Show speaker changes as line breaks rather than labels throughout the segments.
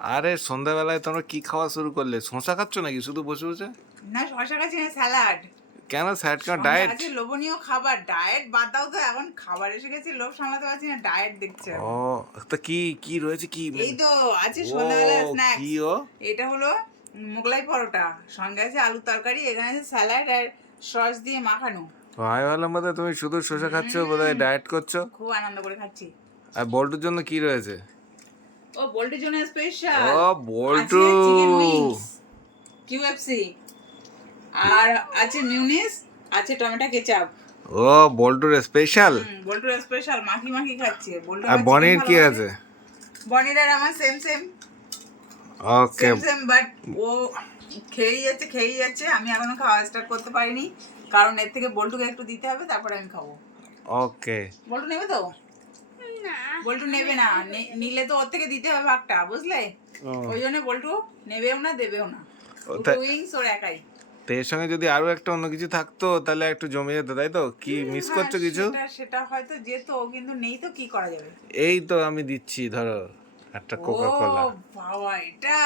আরে সন্ধ্যাবেলায় তোমরা কি খাওয়া শুরু করলে? শশা খাচ্ছ নাকি? শুধু বসে বসে?
না শশা খাচ্ছি না স্যালাড।
কেন স্যালাড? কেন ডায়েট
আছে লোভনীয় খাবার। ডায়েট বাদ দাও তো এখন খাবার এসে গেছে লোভ সামলাতে পারছি না ডায়েট দেখছে
ও তো কি কি রয়েছে? কি
এই তো আছে সন্ধ্যাবেলা স্ন্যাক্স
কি ও?
এটা হলো মোগলাই পরোটা। সঙ্গে আছে আলু তরকারি এখানে আছে স্যালাড আর সস দিয়ে মাখানো।
ভাই ভাবলাম বোধহয় তুমি শুধু শসা খাচ্ছ বোধহয় ডায়েট করছ?
খুব আনন্দ করে খাচ্ছি।
আর বল্টুর জন্য কি রয়েছে?
ও বল্টুর জন্য স্পেশাল
ও বল্টু
কিউএফসি আর আছে মিউনিস আছে টমেটো কেচাপ
ও বল্টুর স্পেশাল
বল্টুর স্পেশাল মাখি মাখি খাচ্ছে বল্টু
আর বনির কি আছে?
বনির আর আমার same same
okay
same same but ও খেয়েই যাচ্ছে খেয়েই যাচ্ছে। আমি এখনও খাওয়া স্টার্ট করতে পারিনি। কারণ এর থেকে বল্টুকে একটু দিতে হবে তারপরে আমি খাব।
ওকে
বল্টু নেবে তো? বল্টু নেবে না। নিলে তো ওর থেকে দিতে হবে ভাগটা বুঝলে? ওই জন্য বল্টু নেবেও না দেবেও না। উইংস ওর একাই।
তো এর সঙ্গে যদি আরও একটা অন্য কিছু থাকতো তাহলে একটু জমে যেত তাই তো? কি মিস
হ্যাঁ,
করছ কিছু?
সেটা হয়তো যেত কিন্তু নেই তো কি করা যাবে?
এই তো আমি দিচ্ছি ধরো একটা কোকা কোলা
বাবা এটা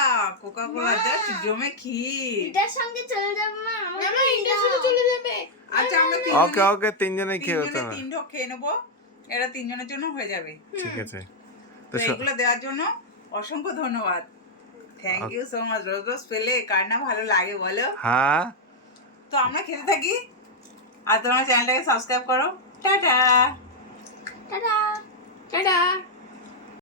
কোকা কোলা জাস্ট জমে ক্ষীর।
এটার সঙ্গে চলে যাবে
না ইন্ডিয়ার সাথে চলে যাবে।
আচ্ছা আমরা
ওকে
তিনজনে
ওকে তিনজনেই খেয়ে হতো
তিনজনে
না
তিন ঢোক খেয়ে নেব। এটা তিনজনের জন্য হয়ে যাবে।
ঠিক আছে।
তো এগুলো দেওয়ার জন্য অসংখ্য ধন্যবাদ। থ্যাংক ইউ সো মাচ রোজ রোজ পেলে কার না ভালো লাগে বলো।
হ্যাঁ।
তো আমরা খেতে থাকি। আর তোমার চ্যানেলটাকে সাবস্ক্রাইব করো।
টাটা।